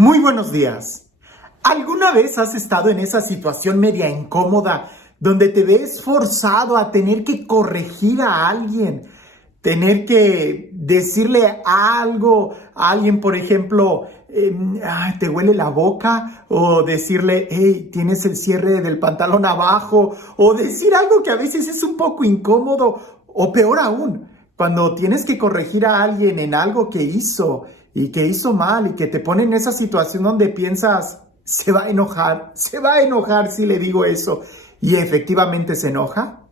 Muy buenos días. ¿Alguna vez has estado en esa situación media incómoda donde te ves forzado a tener que corregir a alguien, tener que decirle algo a alguien, por ejemplo, te huele la boca, o decirle, hey, tienes el cierre del pantalón abajo, o decir algo que a veces es un poco incómodo, o peor aún, cuando tienes que corregir a alguien en algo que hizo y que hizo mal y que te pone en esa situación donde piensas, se va a enojar si le digo eso, y efectivamente se enoja?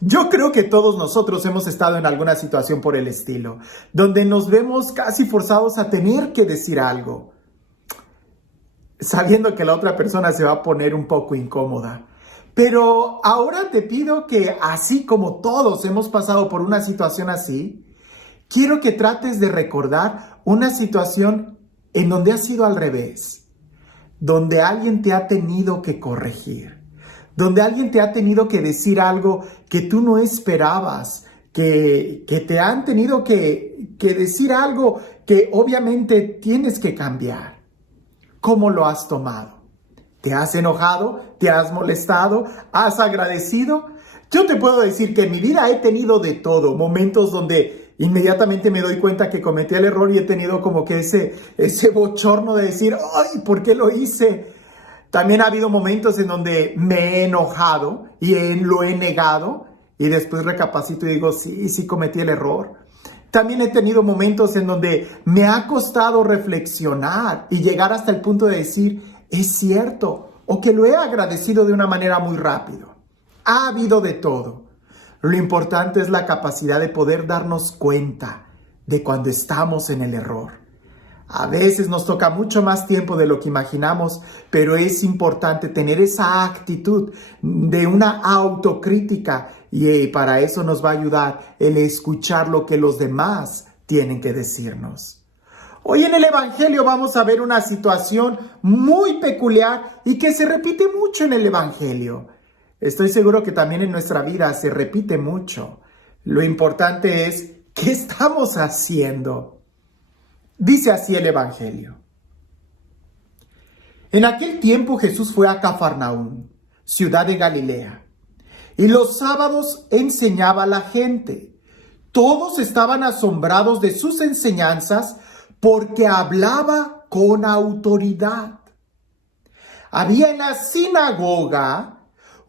Yo creo que todos nosotros hemos estado en alguna situación por el estilo, donde nos vemos casi forzados a tener que decir algo, sabiendo que la otra persona se va a poner un poco incómoda. Pero ahora te pido que, así como todos hemos pasado por una situación así, quiero que trates de recordar una situación en donde ha sido al revés, donde alguien te ha tenido que corregir, donde alguien te ha tenido que decir algo que tú no esperabas, que te han tenido que decir algo que obviamente tienes que cambiar. ¿Cómo lo has tomado? ¿Te has enojado? ¿Te has molestado? ¿Has agradecido? Yo te puedo decir que en mi vida he tenido de todo, momentos donde inmediatamente me doy cuenta que cometí el error y he tenido como que ese bochorno de decir, ¡ay! ¿Por qué lo hice? También ha habido momentos en donde me he enojado y lo he negado y después recapacito y digo, sí cometí el error. También he tenido momentos en donde me ha costado reflexionar y llegar hasta el punto de decir, es cierto, o que lo he agradecido de una manera muy rápido. Ha habido de todo. Lo importante es la capacidad de poder darnos cuenta de cuando estamos en el error. A veces nos toca mucho más tiempo de lo que imaginamos, pero es importante tener esa actitud de una autocrítica y para eso nos va a ayudar el escuchar lo que los demás tienen que decirnos. Hoy en el Evangelio vamos a ver una situación muy peculiar y que se repite mucho en el Evangelio. Estoy seguro que también en nuestra vida se repite mucho. Lo importante es, ¿qué estamos haciendo? Dice así el Evangelio. En aquel tiempo Jesús fue a Cafarnaúm, ciudad de Galilea, y los sábados enseñaba a la gente. Todos estaban asombrados de sus enseñanzas porque hablaba con autoridad. Había en la sinagoga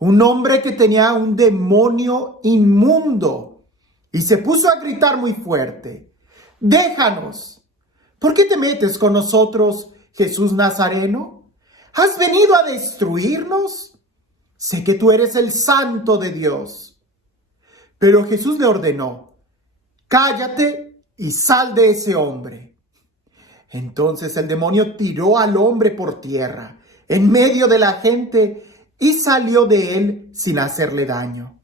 un hombre que tenía un demonio inmundo y se puso a gritar muy fuerte, «Déjanos. ¿Por qué te metes con nosotros, Jesús Nazareno? ¿Has venido a destruirnos? Sé que tú eres el Santo de Dios». Pero Jesús le ordenó, «Cállate y sal de ese hombre». Entonces el demonio tiró al hombre por tierra, en medio de la gente, y salió de él sin hacerle daño.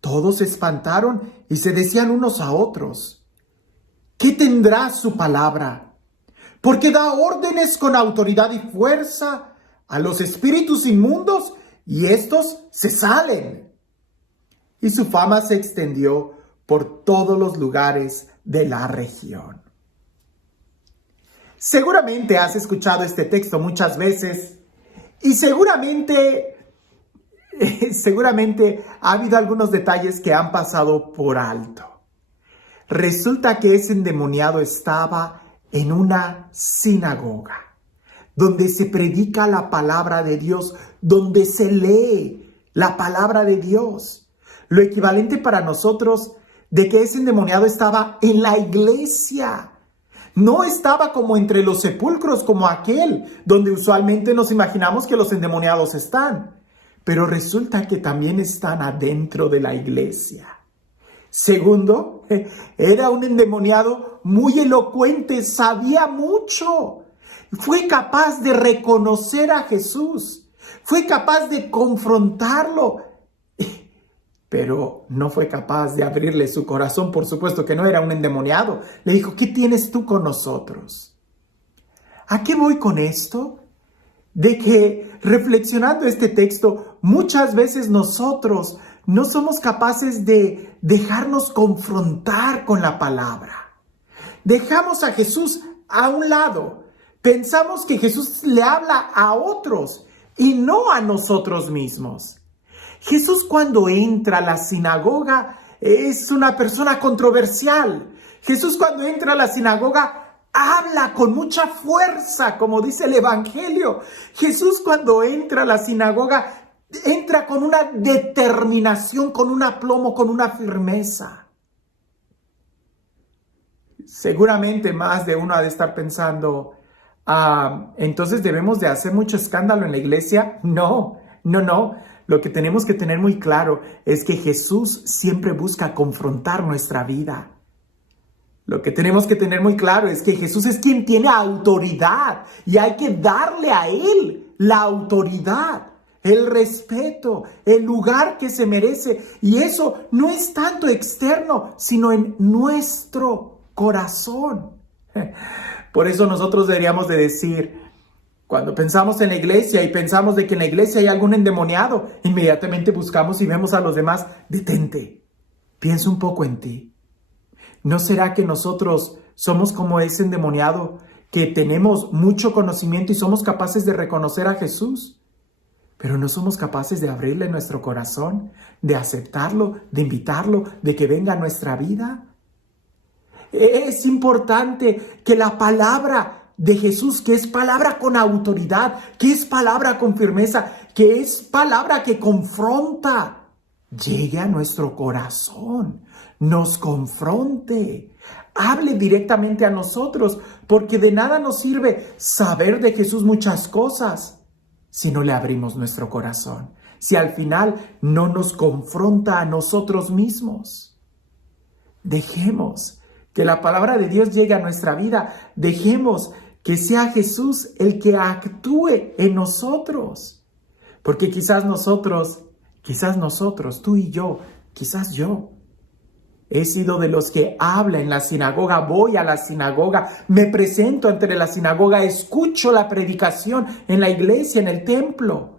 Todos se espantaron y se decían unos a otros, ¿qué tendrá su palabra? Porque da órdenes con autoridad y fuerza a los espíritus inmundos y estos se salen. Y su fama se extendió por todos los lugares de la región. Seguramente has escuchado este texto muchas veces y seguramente ha habido algunos detalles que han pasado por alto. Resulta que ese endemoniado estaba en una sinagoga, donde se predica la palabra de Dios, donde se lee la palabra de Dios. Lo equivalente para nosotros de que ese endemoniado estaba en la iglesia. No estaba como entre los sepulcros como aquel, donde usualmente nos imaginamos que los endemoniados están. Pero resulta que también están adentro de la iglesia. Segundo, era un endemoniado muy elocuente, sabía mucho. Fue capaz de reconocer a Jesús. Fue capaz de confrontarlo. Pero no fue capaz de abrirle su corazón. Por supuesto que no era un endemoniado. Le dijo, ¿qué tienes tú con nosotros? ¿A qué voy con esto? De que reflexionando este texto, muchas veces nosotros no somos capaces de dejarnos confrontar con la palabra. Dejamos a Jesús a un lado, Pensamos que Jesús le habla a otros y no a nosotros mismos. Jesús cuando entra a la sinagoga es una persona controversial. Jesús cuando entra a la sinagoga habla con mucha fuerza, como dice el Evangelio. Jesús cuando entra a la sinagoga entra con una determinación, con un aplomo, con una firmeza. Seguramente más de uno ha de estar pensando, entonces debemos de hacer mucho escándalo en la iglesia. No. Lo que tenemos que tener muy claro es que Jesús siempre busca confrontar nuestra vida. Lo que tenemos que tener muy claro es que Jesús es quien tiene autoridad y hay que darle a Él la autoridad, el respeto, el lugar que se merece. Y eso no es tanto externo, sino en nuestro corazón. Por eso nosotros deberíamos de decir, cuando pensamos en la iglesia y pensamos de que en la iglesia hay algún endemoniado, inmediatamente buscamos y vemos a los demás. Detente, piensa un poco en ti. ¿No será que nosotros somos como ese endemoniado, que tenemos mucho conocimiento y somos capaces de reconocer a Jesús, pero no somos capaces de abrirle nuestro corazón, de aceptarlo, de invitarlo, de que venga a nuestra vida? Es importante que la palabra de Jesús, que es palabra con autoridad, que es palabra con firmeza, que es palabra que confronta, llegue a nuestro corazón, nos confronte, hable directamente a nosotros, porque de nada nos sirve saber de Jesús muchas cosas si no le abrimos nuestro corazón, si al final no nos confronta a nosotros mismos. Dejemos que la palabra de Dios llegue a nuestra vida, dejemos que sea Jesús el que actúe en nosotros. Porque quizás nosotros, tú y yo, quizás yo, he sido de los que habla en la sinagoga, voy a la sinagoga, me presento ante la sinagoga, escucho la predicación en la iglesia, en el templo.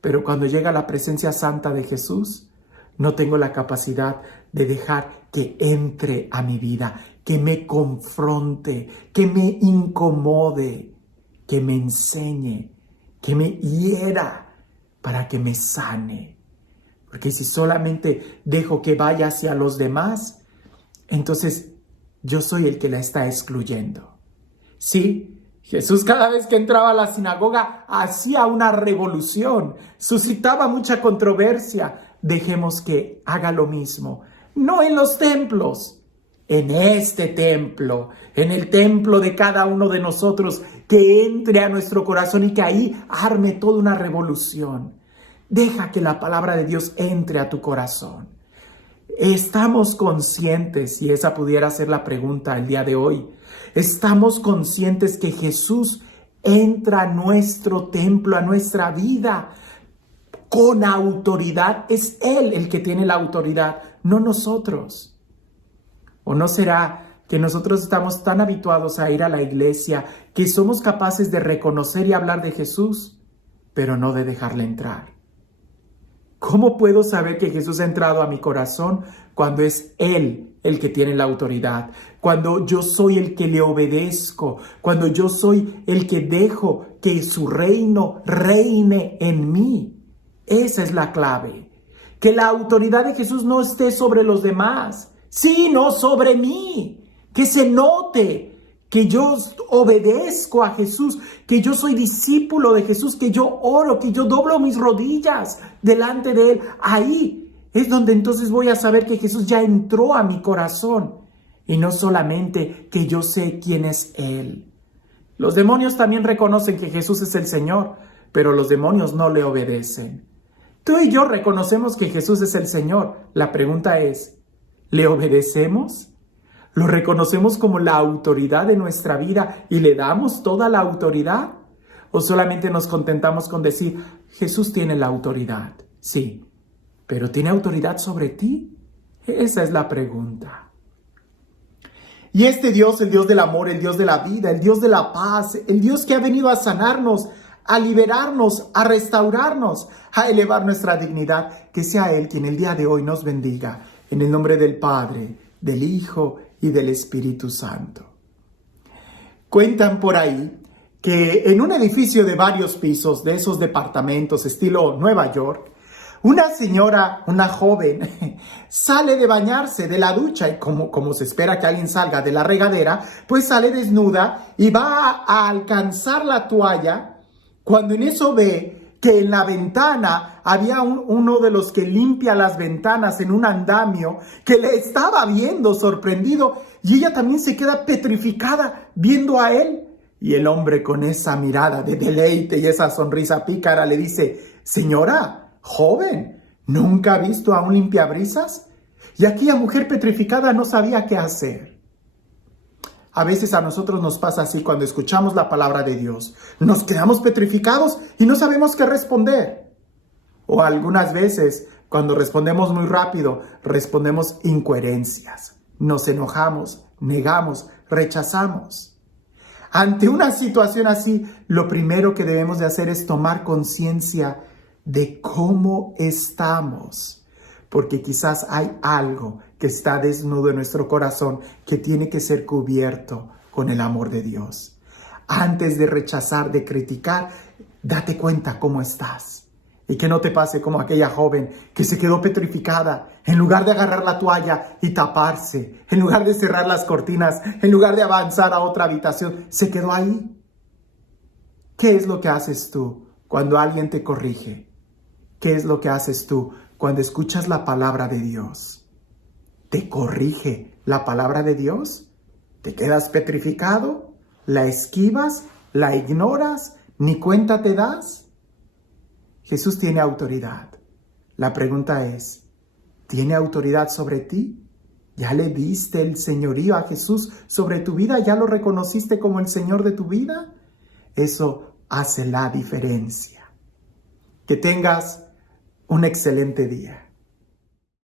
Pero cuando llega la presencia santa de Jesús, no tengo la capacidad de dejar que entre a mi vida, que me confronte, que me incomode, que me enseñe, que me hiera para que me sane. Porque si solamente dejo que vaya hacia los demás, entonces yo soy el que la está excluyendo. Sí, Jesús cada vez que entraba a la sinagoga hacía una revolución, suscitaba mucha controversia. Dejemos que haga lo mismo, no en los templos, en este templo, en el templo de cada uno de nosotros, que entre a nuestro corazón y que ahí arme toda una revolución. Deja que la palabra de Dios entre a tu corazón. ¿Estamos conscientes, y esa pudiera ser la pregunta el día de hoy, estamos conscientes que Jesús entra a nuestro templo, a nuestra vida, con autoridad? Es Él el que tiene la autoridad, no nosotros. ¿O no será que nosotros estamos tan habituados a ir a la iglesia que somos capaces de reconocer y hablar de Jesús, pero no de dejarle entrar? ¿Cómo puedo saber que Jesús ha entrado a mi corazón cuando es Él el que tiene la autoridad? Cuando yo soy el que le obedezco, cuando yo soy el que dejo que su reino reine en mí. Esa es la clave. Que la autoridad de Jesús no esté sobre los demás, sino sobre mí. Que se note que yo obedezco a Jesús, que yo soy discípulo de Jesús, que yo oro, que yo doblo mis rodillas delante de Él. Ahí es donde entonces voy a saber que Jesús ya entró a mi corazón y no solamente que yo sé quién es Él. Los demonios también reconocen que Jesús es el Señor, pero los demonios no le obedecen. Tú y yo reconocemos que Jesús es el Señor. La pregunta es, ¿le obedecemos? ¿Lo reconocemos como la autoridad de nuestra vida y le damos toda la autoridad? ¿O solamente nos contentamos con decir, Jesús tiene la autoridad? Sí, pero ¿tiene autoridad sobre ti? Esa es la pregunta. Y este Dios, el Dios del amor, el Dios de la vida, el Dios de la paz, el Dios que ha venido a sanarnos, a liberarnos, a restaurarnos, a elevar nuestra dignidad, que sea Él quien el día de hoy nos bendiga. En el nombre del Padre, del Hijo y del Espíritu Santo. Cuentan por ahí que en un edificio de varios pisos, de esos departamentos estilo Nueva York, una señora, una joven, sale de bañarse de la ducha y como se espera que alguien salga de la regadera, pues sale desnuda y va a alcanzar la toalla cuando en eso ve que en la ventana había uno de los que limpia las ventanas en un andamio que le estaba viendo sorprendido y ella también se queda petrificada viendo a él. Y el hombre con esa mirada de deleite y esa sonrisa pícara le dice: señora, joven, ¿nunca ha visto a un limpiabrisas? Y aquella mujer petrificada no sabía qué hacer. A veces a nosotros nos pasa así cuando escuchamos la palabra de Dios. Nos quedamos petrificados y no sabemos qué responder. O algunas veces, cuando respondemos muy rápido, respondemos incoherencias. Nos enojamos, negamos, rechazamos. Ante una situación así, lo primero que debemos de hacer es tomar conciencia de cómo estamos, porque quizás hay algo que está desnudo en nuestro corazón que tiene que ser cubierto con el amor de Dios. Antes de rechazar, de criticar, date cuenta cómo estás. Y que no te pase como aquella joven que se quedó petrificada. En lugar de agarrar la toalla y taparse, en lugar de cerrar las cortinas, en lugar de avanzar a otra habitación, se quedó ahí. ¿Qué es lo que haces tú cuando alguien te corrige? ¿Qué es lo que haces tú cuando escuchas la palabra de Dios? ¿Te corrige la palabra de Dios? ¿Te quedas petrificado? ¿La esquivas? ¿La ignoras? ¿Ni cuenta te das? Jesús tiene autoridad. La pregunta es, ¿tiene autoridad sobre ti? ¿Ya le diste el señorío a Jesús sobre tu vida? ¿Ya lo reconociste como el Señor de tu vida? Eso hace la diferencia. Que tengas un excelente día.